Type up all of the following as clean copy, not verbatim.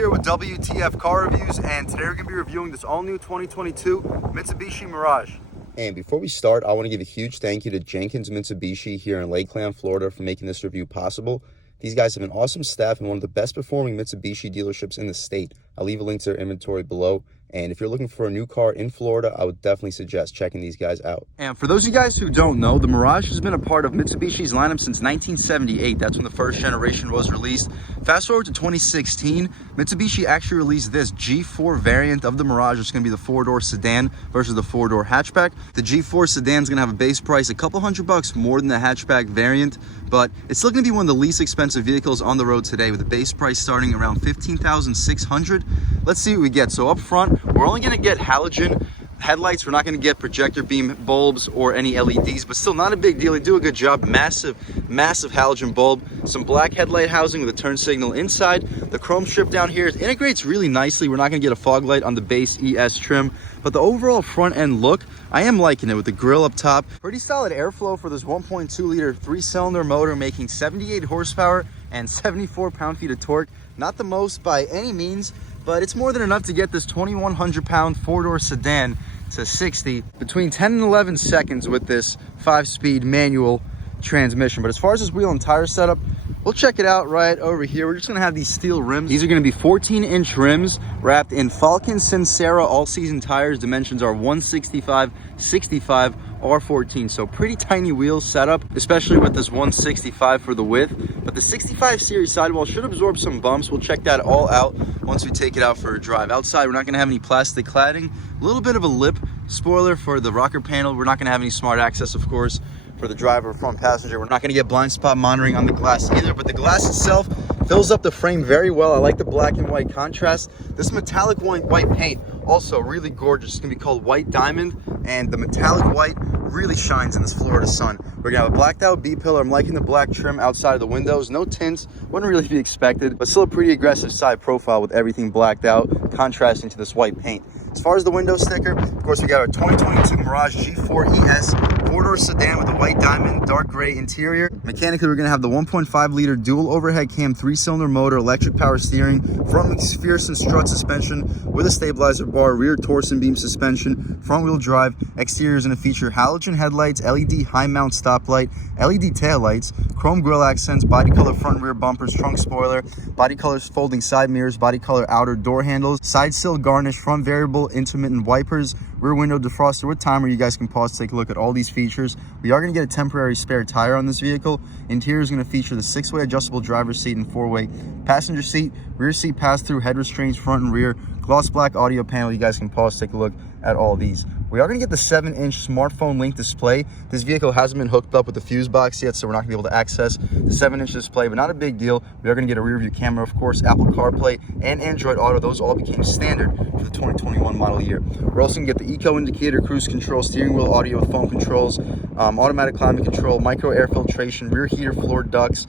here with W.T.F car reviews, and today we're going to be reviewing this all-new 2022 Mitsubishi Mirage. And before we start, I want to give a huge thank you to Jenkins Mitsubishi here in Lakeland, Florida for making this review possible. These guys have an awesome staff and one of the best performing Mitsubishi dealerships in the state. I'll leave a link to their inventory below. And if you're looking for a new car in Florida, I would definitely suggest checking these guys out. And for those of you guys who don't know, the Mirage has been a part of Mitsubishi's lineup since 1978. That's when the first generation was released. Fast forward to 2016, Mitsubishi actually released this G4 variant of the Mirage. It's going to be the four-door sedan versus the four-door hatchback. The G4 sedan is going to have a base price a couple $100 more than the hatchback variant, but it's still going to be one of the least expensive vehicles on the road today, with a base price starting around $15,600. Let's see what we get. So up front, we're only going to get halogen headlights. We're not going to get projector beam bulbs or any LEDs, but still not a big deal. They do a good job. Massive halogen bulb, some black headlight housing with a turn signal inside. The chrome strip down here integrates really nicely. We're not going to get a fog light on the base ES trim, but the overall front end look, I am liking it with the grille up top. Pretty solid airflow for this 1.2 liter 3-cylinder motor, making 78 horsepower and 74 pound-feet of torque. Not the most by any means, but it's more than enough to get this 2,100 pound four-door sedan to 60 between 10 and 11 seconds with this 5-speed manual transmission. But as far as this wheel and tire setup, we'll check it out right over here. We're just gonna have these steel rims. These are gonna be 14-inch rims wrapped in Falcon Sincera all-season tires. Dimensions are 165/65 R14, so pretty tiny wheels setup, especially with this 165 for the width. But the 65 series sidewall should absorb some bumps. We'll check that all out once we take it out for a drive. Outside, we're not gonna have any plastic cladding. A little bit of a lip spoiler for the rocker panel. We're not gonna have any smart access, of course, for the driver or front passenger. We're not going to get blind spot monitoring on the glass either, but the glass itself fills up the frame very well. I like the black and white contrast. This metallic white paint, also really gorgeous. It's going to be called White Diamond, and the metallic white really shines in this Florida sun. We're going to have a blacked out B-pillar. I'm liking the black trim outside of the windows. No tints, wouldn't really be expected, but still a pretty aggressive side profile with everything blacked out, contrasting to this white paint. As far as the window sticker, of course, we got our 2022 Mirage G4 ES four-door sedan with a white diamond, dark gray interior. Mechanically, we're going to have the 1.5 liter dual overhead cam 3-cylinder motor, electric power steering, front McPherson strut suspension with a stabilizer bar, rear torsion beam suspension, front wheel drive. Exterior is going to feature halogen headlights, LED high mount stoplight, LED taillights, chrome grille accents, body color front and rear bumpers, trunk spoiler, body colors folding side mirrors, body color outer door handles, side sill garnish, front variable intermittent wipers, rear window defroster with timer. You guys can pause to take a look at all these features. We are going to get a temporary spare tire on this vehicle. Interior is going to feature the 6-way adjustable driver's seat and 4-way passenger seat, rear seat pass-through head restraints front and rear, gloss black audio panel. You guys can pause to take a look at all these. We are going to get the 7-inch smartphone link display. This vehicle hasn't been hooked up with the fuse box yet, so we're not going to be able to access the 7-inch display, but not a big deal. We are going to get a rear view camera, of course, Apple CarPlay, and Android Auto. Those all became standard for the 2021 model year. We're also going to get the eco indicator, cruise control, steering wheel audio with phone controls, automatic climate control, micro air filtration, rear heater, floor ducts.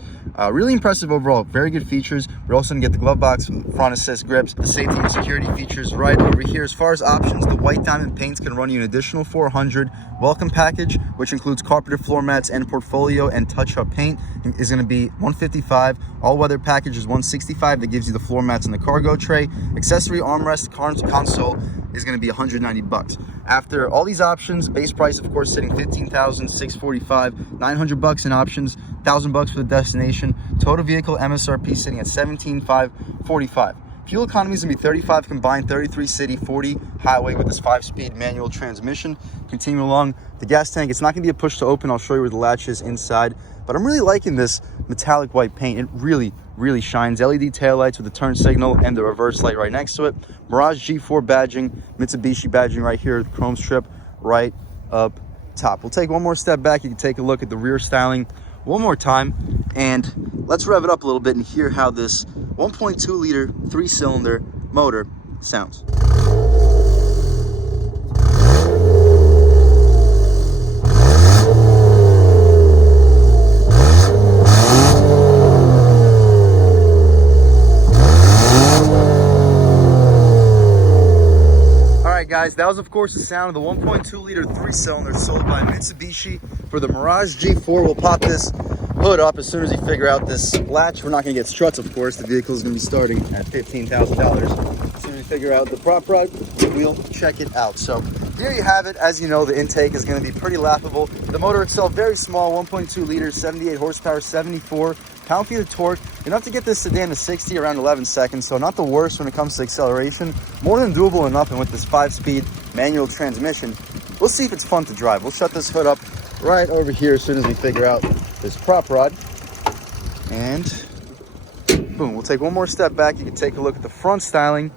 Really impressive overall, very good features. We're also going to get the glove box, front assist grips, the safety and security features right over here. As far as options, the white diamond paints can run you an additional $400. Welcome package, which includes carpeted floor mats and portfolio and touch-up paint, is going to be $155. All-weather package is $165. That gives you the floor mats and the cargo tray. Accessory armrest console is going to be $190. After all these options, base price, of course, sitting $15,645, $900 in options, $1,000 for the destination. Total vehicle MSRP sitting at $17,545. Fuel economy is going to be 35 combined, 33 city, 40 highway with this 5-speed manual transmission. Continuing along, the gas tank, it's not going to be a push to open. I'll show you where the latch is inside, but I'm really liking this metallic white paint. It really shines. LED taillights with the turn signal and the reverse light right next to it. Mirage G4 badging, Mitsubishi badging right here, chrome strip right up top. We'll take one more step back. You can take a look at the rear styling one more time, and let's rev it up a little bit and hear how this 1.2 liter 3-cylinder motor sounds. Guys, that was of course the sound of the 1.2 liter 3-cylinder sold by Mitsubishi for the Mirage G4. We'll pop this hood up as soon as you figure out this latch. We're not going to get struts, of course. The vehicle is going to be starting at $15,000. As soon as we figure out the prop rod, we'll check it out. So here you have it. As you know, the intake is going to be pretty laughable. The motor itself, very small, 1.2 liters, 78 horsepower, 74 pound-feet of torque. Enough to get this sedan to 60 around 11 seconds, so not the worst when it comes to acceleration. More than doable enough, and with this 5-speed manual transmission, we'll see if it's fun to drive. We'll shut this hood up right over here as soon as we figure out this prop rod. And boom, we'll take one more step back. You can take a look at the front styling.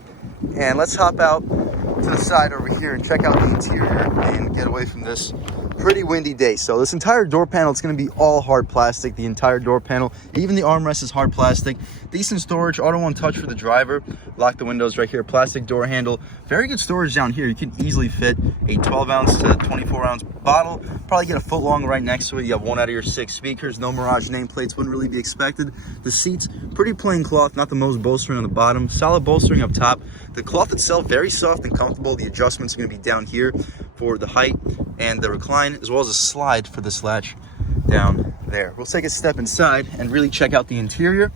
And let's hop out to the side over here and check out the interior and get away from this pretty windy day. So this entire door panel, it's going to be all hard plastic. The entire door panel, even the armrest is hard plastic. Decent storage, auto one touch for the driver. Lock the windows right here, plastic door handle. Very good storage down here. You can easily fit a 12 ounce to 24 ounce bottle. Probably get a foot long right next to it. You have one out of your 6 speakers. No Mirage nameplates, wouldn't really be expected. The seats, pretty plain cloth, not the most bolstering on the bottom. Solid bolstering up top. The cloth itself, very soft and comfortable. The adjustments are going to be down here for the height and the recline, as well as a slide for this latch down there. We'll take a step inside and really check out the interior.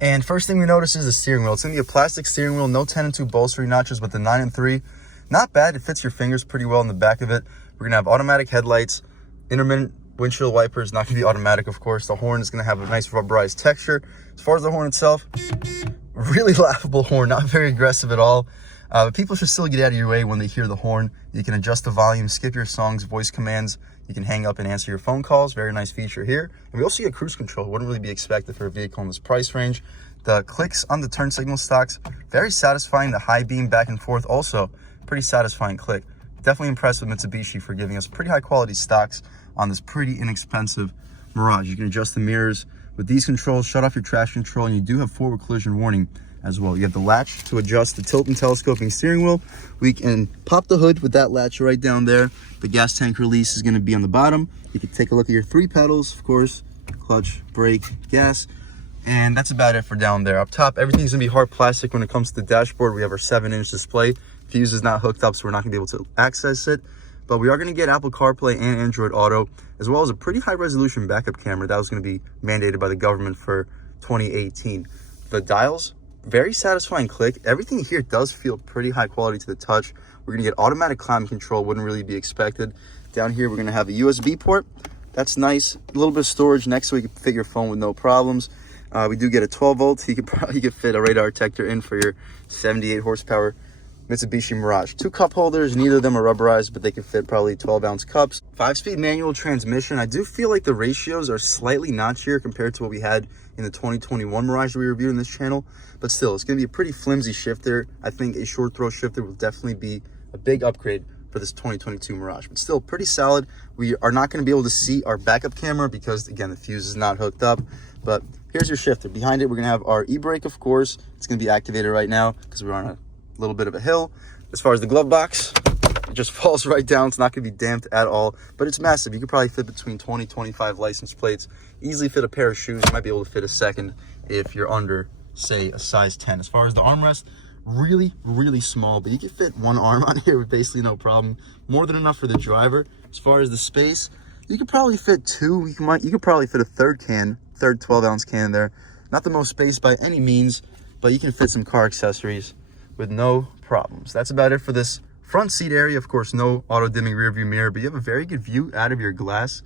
And first thing we notice is the steering wheel. It's going to be a plastic steering wheel, no 10 and 2 bolstering notches, but the 9 and 3, not bad. It fits your fingers pretty well in the back of it. We're going to have automatic headlights, intermittent windshield wipers, not going to be automatic, of course. The horn is going to have a nice rubberized texture. As far as the horn itself, really laughable horn, not very aggressive at all. But people should still get out of your way when they hear the horn. You can adjust the volume, skip your songs, voice commands. You can hang up and answer your phone calls. Very nice feature here. And we also get cruise control. Wouldn't really be expected for a vehicle in this price range. The clicks on the turn signal stocks, very satisfying. The high beam back and forth, also pretty satisfying click. Definitely impressed with Mitsubishi for giving us pretty high quality stocks on this pretty inexpensive Mirage. You can adjust the mirrors with these controls, shut off your traction control, and you do have forward collision warning as well. You have the latch to adjust the tilt and telescoping steering wheel. We can pop the hood with that latch right down there. The gas tank release is going to be on the bottom. You can take a look at your 3 pedals, of course, clutch, brake, gas, and that's about it for down there. Up top, everything's going to be hard plastic. When it comes to the dashboard, we have our 7-inch display. Fuse is not hooked up, so we're not going to be able to access it, but we are going to get Apple CarPlay and Android Auto, as well as a pretty high resolution backup camera that was going to be mandated by the government for 2018. The dials, very satisfying click. Everything here does feel pretty high quality to the touch. We're going to get automatic climate control, wouldn't really be expected. Down here, we're going to have a USB port. That's nice. A little bit of storage next, so you can fit your phone with no problems. We do get a 12 volt. You could fit a radar detector in for your 78 horsepower Mitsubishi Mirage. 2 cup holders, neither of them are rubberized, but they can fit probably 12 ounce cups. 5-speed manual transmission. I do feel like the ratios are slightly notchier compared to what we had in the 2021 Mirage that we reviewed in this channel, but still, it's going to be a pretty flimsy shifter. I think a short throw shifter will definitely be a big upgrade for this 2022 Mirage, but still pretty solid. We are not going to be able to see our backup camera because, again, the fuse is not hooked up, but here's your shifter. Behind it, we're going to have our e-brake, of course. It's going to be activated right now because we're on a little bit of a hill. As far as the glove box, it just falls right down. It's not going to be damped at all, but it's massive. You could probably fit between 20-25 license plates, easily fit a pair of shoes. You might be able to fit a second if you're under, say, a size 10. As far as the armrest, really small, but you can fit one arm on here with basically no problem. More than enough for the driver. As far as the space, you could probably fit 2. You could probably fit a third 12 ounce can there. Not the most space by any means, but you can fit some car accessories with no problems. That's about it for this front seat area. Of course, no auto dimming rear view mirror, but you have a very good view out of your glass.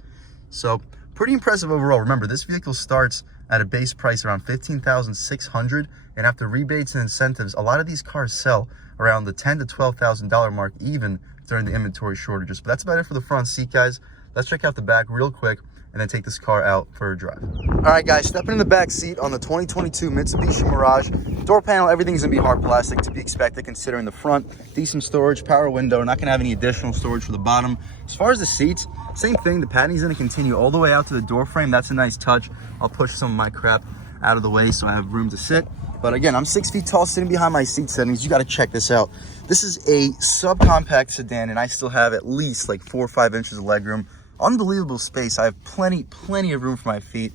So pretty impressive overall. Remember, this vehicle starts at a base price around $15,600, and after rebates and incentives, a lot of these cars sell around the $10,000 to $12,000 mark, even during the inventory shortages. But that's about it for the front seat, guys. Let's check out the back real quick and then take this car out for a drive. All right, guys, stepping in the back seat on the 2022 Mitsubishi Mirage. Door panel, everything's gonna be hard plastic, to be expected considering the front. Decent storage, power window, not gonna have any additional storage for the bottom. As far as the seats, same thing. The padding's gonna continue all the way out to the door frame. That's a nice touch. I'll push some of my crap out of the way so I have room to sit. But again, I'm 6 feet tall, sitting behind my seat settings. You gotta check this out. This is a subcompact sedan, and I still have at least like 4 or 5 inches of legroom. Unbelievable space. I have plenty of room for my feet.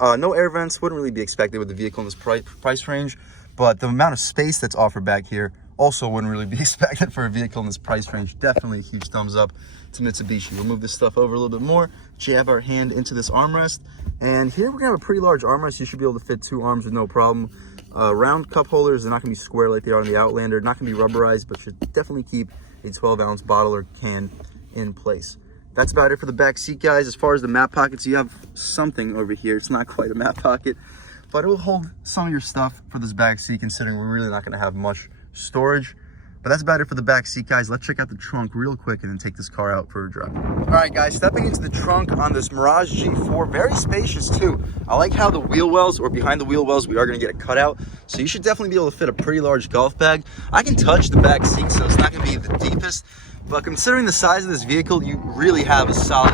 No air vents, wouldn't really be expected with the vehicle in this price range, but the amount of space that's offered back here, Also wouldn't really be expected for a vehicle in this price range. Definitely a huge thumbs up to Mitsubishi. We'll move this stuff over a little bit more, jab our hand into this armrest, and here we're gonna have a pretty large armrest. You should be able to fit 2 arms with no problem. Round cup holders, they're not gonna be square like they are in the Outlander, not gonna be rubberized, but should definitely keep a 12-ounce bottle or can in place. That's about it for the back seat, guys. As far as the mat pockets, you have something over here. It's not quite a mat pocket, but it will hold some of your stuff for this back seat, considering we're really not gonna have much storage. But that's about it for the back seat, guys. Let's check out the trunk real quick and then take this car out for a drive. All right, guys, stepping into the trunk on this Mirage G4, very spacious too. I like how the wheel wells, or behind the wheel wells, we are gonna get a cutout. So you should definitely be able to fit a pretty large golf bag. I can touch the back seat, so it's not gonna be the deepest, but considering the size of this vehicle, you really have a solid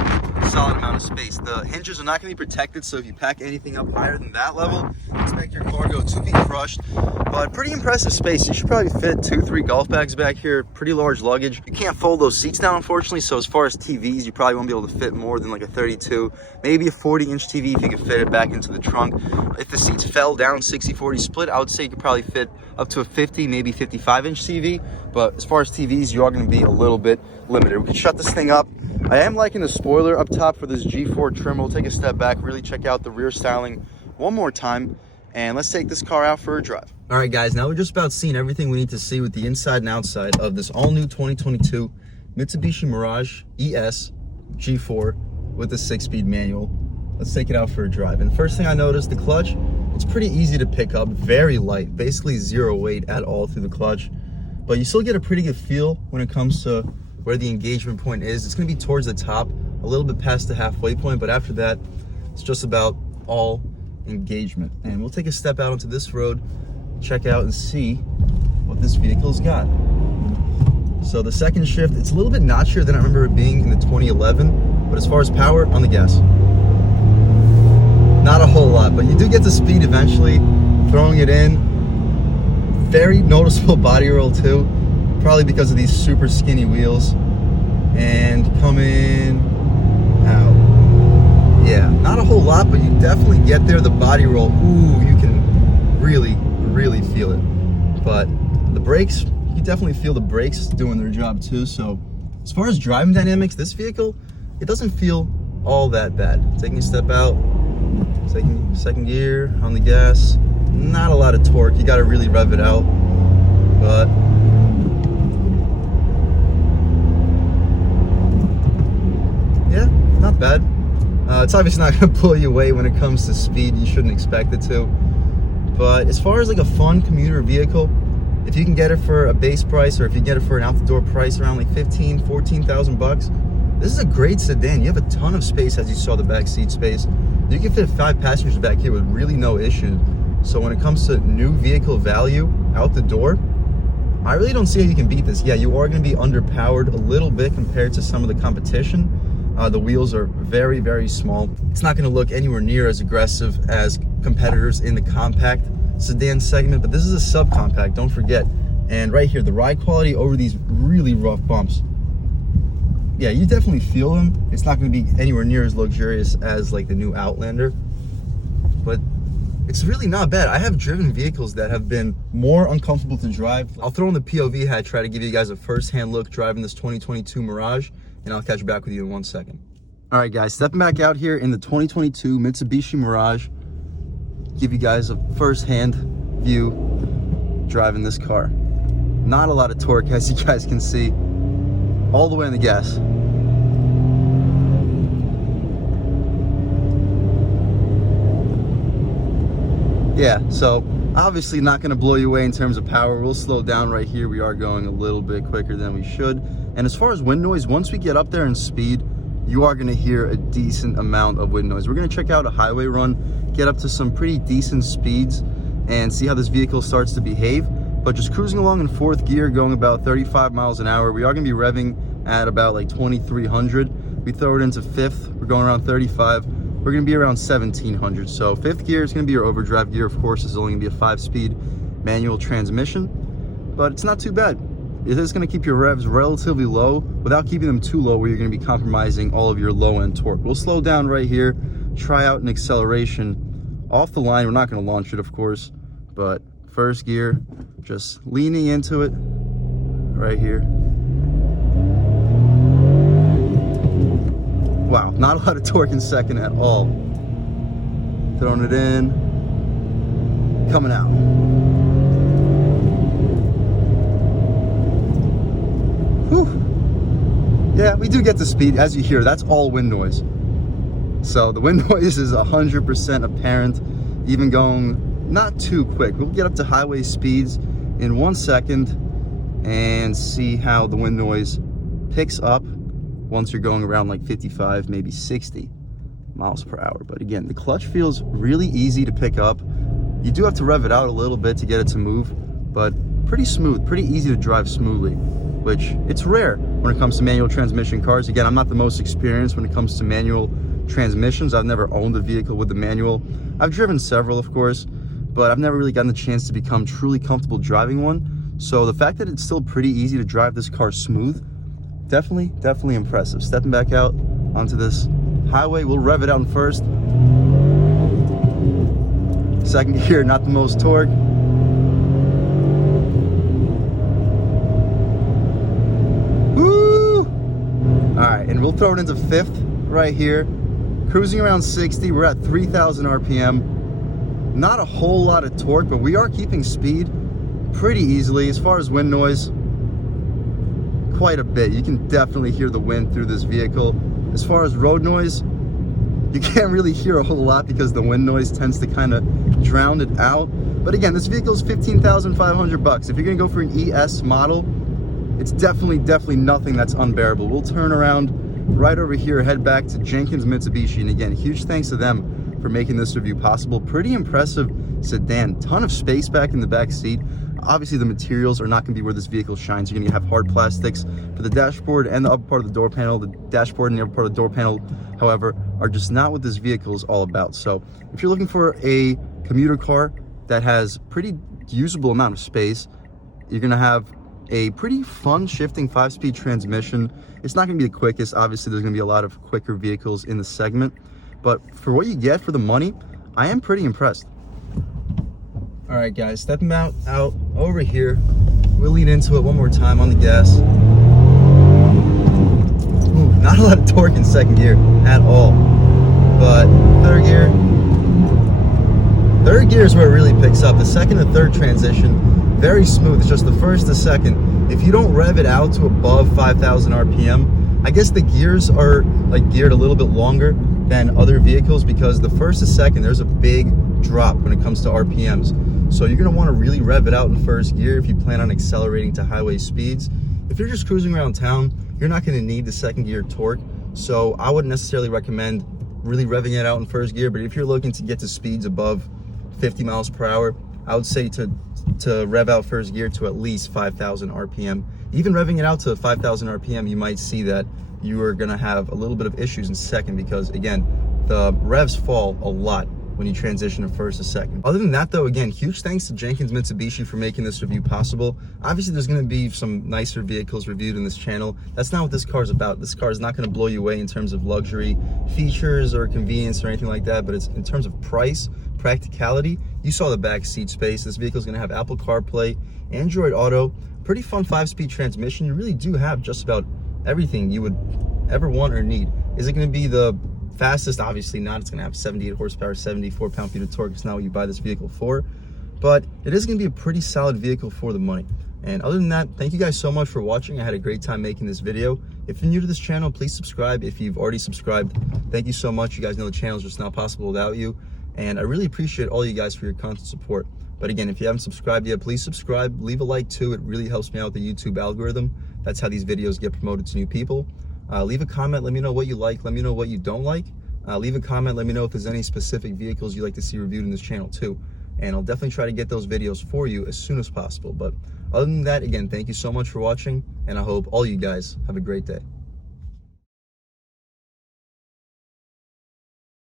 amount of space. The hinges are not going to be protected, so if you pack anything up higher than that level, expect your cargo to be crushed. But pretty impressive space. You should probably fit 2-3 golf bags back here. Pretty large luggage. You can't fold those seats down, unfortunately, so as far as TVs, you probably won't be able to fit more than like a 32, maybe a 40-inch TV if you could fit it back into the trunk. If the seats fell down 60-40 split, I would say you could probably fit up to a 50, maybe 55-inch TV. But as far as TVs, you are going to be a little bit limited. We can shut this thing up. I am liking the spoiler up top for this G4 trim. We'll take a step back, really check out the rear styling one more time, and let's take this car out for a drive. All right, guys, now we're just about seeing everything we need to see with the inside and outside of this all-new 2022 Mitsubishi Mirage ES G4 with the 6-speed manual. Let's take it out for a drive. And first thing I noticed, the clutch, it's pretty easy to pick up, very light, basically zero weight at all through the clutch. But you still get a pretty good feel when it comes to where the engagement point is. It's gonna be towards the top, a little bit past the halfway point, but after that, it's just about all engagement. And we'll take a step out onto this road, check out and see what this vehicle's got. So the second shift, it's a little bit notchier than I remember it being in the 2011, but as far as power, on the gas, not a whole lot, but you do get the speed eventually, throwing it in. Very noticeable body roll too, probably because of these super skinny wheels. And coming out, yeah, not a whole lot, but you definitely get there. The body roll, ooh, you can really feel it. But the brakes, you can definitely feel the brakes doing their job too. So as far as driving dynamics, this vehicle, it doesn't feel all that bad. Taking a step out, taking second gear on the gas, not a lot of torque. You got to really rev it out, but yeah, not bad. It's obviously not going to blow you away when it comes to speed. You shouldn't expect it to. But as far as like a fun commuter vehicle, if you can get it for a base price, or if you get it for an out-the-door price around like 14,000 bucks, this is a great sedan. You have a ton of space, as you saw the back seat space. You can fit 5 passengers back here with really no issues. So when it comes to new vehicle value out the door, I really don't see how you can beat this. Yeah, you are going to be underpowered a little bit compared to some of the competition. The wheels are very small. It's not going to look anywhere near as aggressive as competitors in the compact sedan segment, but this is a subcompact, don't forget. And right here, the ride quality over these really rough bumps, yeah, you definitely feel them. It's not going to be anywhere near as luxurious as like the new Outlander, but it's really not bad. I have driven vehicles that have been more uncomfortable to drive. I'll throw in the POV hat, try to give you guys a first-hand look driving this 2022 Mirage, and I'll catch back with you in 1 second. All right, guys, stepping back out here in the 2022 Mitsubishi Mirage, give you guys a first-hand view driving this car. Not a lot of torque, as you guys can see, all the way on the gas. Yeah, so obviously not going to blow you away in terms of power. We'll slow down right here. We are going a little bit quicker than we should. And as far as wind noise, once we get up there in speed, you are going to hear a decent amount of wind noise. We're going to check out a highway run, get up to some pretty decent speeds, and see how this vehicle starts to behave. But just cruising along in 4th gear, going about 35 miles an hour, we are going to be revving at about like 2,300. We throw it into 5th, we're going around 35. We're going to be around 1,700. So 5th gear is going to be your overdrive gear. Of course, this is only going to be a 5-speed manual transmission, but it's not too bad. It is going to keep your revs relatively low without keeping them too low where you're going to be compromising all of your low-end torque. We'll slow down right here, try out an acceleration off the line. We're not going to launch it, of course, but 1st gear, just leaning into it, right here. Wow, not a lot of torque in second at all. Throwing it in, coming out. Whew. Yeah, we do get the speed. As you hear, that's all wind noise. So the wind noise is 100% apparent, even going not too quick. We'll get up to highway speeds in 1 second and see how the wind noise picks up once you're going around like 55, maybe 60 miles per hour. But again, the clutch feels really easy to pick up. You do have to rev it out a little bit to get it to move, but pretty smooth, pretty easy to drive smoothly, which it's rare when it comes to manual transmission cars. Again, I'm not the most experienced when it comes to manual transmissions. I've never owned a vehicle with the manual. I've driven several, of course, but I've never really gotten the chance to become truly comfortable driving one. So the fact that it's still pretty easy to drive this car smooth, definitely impressive. Stepping back out onto this highway, we'll rev it out in first. Second gear, not the most torque. Woo! All right, and we'll throw it into fifth right here. Cruising around 60, we're at 3,000 RPM. Not a whole lot of torque, but we are keeping speed pretty easily. As far as wind noise, quite a bit. You can definitely hear the wind through this vehicle. As far as road noise, you can't really hear a whole lot because the wind noise tends to kind of drown it out. But again, this vehicle is $15,500. If you're gonna go for an ES model, it's definitely nothing that's unbearable. We'll turn around right over here, head back to Jenkins Mitsubishi. And again, huge thanks to them for making this review possible. Pretty impressive sedan, ton of space back in the back seat. Obviously the materials are not going to be where this vehicle shines. You're going to have hard plastics for the dashboard and the upper part of the door panel. The dashboard and the upper part of the door panel, however, are just not what this vehicle is all about. So if you're looking for a commuter car that has pretty usable amount of space, you're going to have a pretty fun shifting 5-speed transmission. It's not going to be the quickest. Obviously there's going to be a lot of quicker vehicles in the segment, but for what you get for the money, I am pretty impressed. All right, guys, stepping out over here. We'll lean into it one more time on the gas. Ooh, not a lot of torque in second gear at all, but third gear is where it really picks up. The second and third transition, very smooth. It's just the first to second. If you don't rev it out to above 5,000 RPM, I guess the gears are like geared a little bit longer than other vehicles because the first to second, there's a big drop when it comes to RPMs. So you're going to want to really rev it out in first gear if you plan on accelerating to highway speeds. If you're just cruising around town, you're not going to need the second gear torque. So I wouldn't necessarily recommend really revving it out in first gear, but if you're looking to get to speeds above 50 miles per hour, I would say to rev out first gear to at least 5,000 RPM. Even revving it out to 5,000 RPM, you might see that you are going to have a little bit of issues in second because, again, the revs fall a lot when you transition from first to second. Other than that though, again, huge thanks to Jenkins Mitsubishi for making this review possible. Obviously there's going to be some nicer vehicles reviewed in this channel. That's not what this car is about. This car is not going to blow you away in terms of luxury features or convenience or anything like that, but it's in terms of price, practicality. You saw the back seat space. This vehicle is going to have Apple CarPlay, Android Auto, pretty fun 5-speed transmission. You really do have just about everything you would ever want or need. Is it going to be the fastest? Obviously not. It's going to have 78 horsepower, 74 pound-feet of torque. It's not what you buy this vehicle for, but it is going to be a pretty solid vehicle for the money. And other than that, thank you guys so much for watching. I had a great time making this video. If you're new to this channel, please subscribe. If you've already subscribed, thank you so much. You guys know the channel is just not possible without you, and I really appreciate all you guys for your constant support. But again, if you haven't subscribed yet, please subscribe. Leave a like too. It really helps me out with the YouTube algorithm. That's how these videos get promoted to new people. Leave a comment. Let me know what you like. Let me know what you don't like. Leave a comment. Let me know if there's any specific vehicles you'd like to see reviewed in this channel too. And I'll definitely try to get those videos for you as soon as possible. But other than that, again, thank you so much for watching, and I hope all you guys have a great day.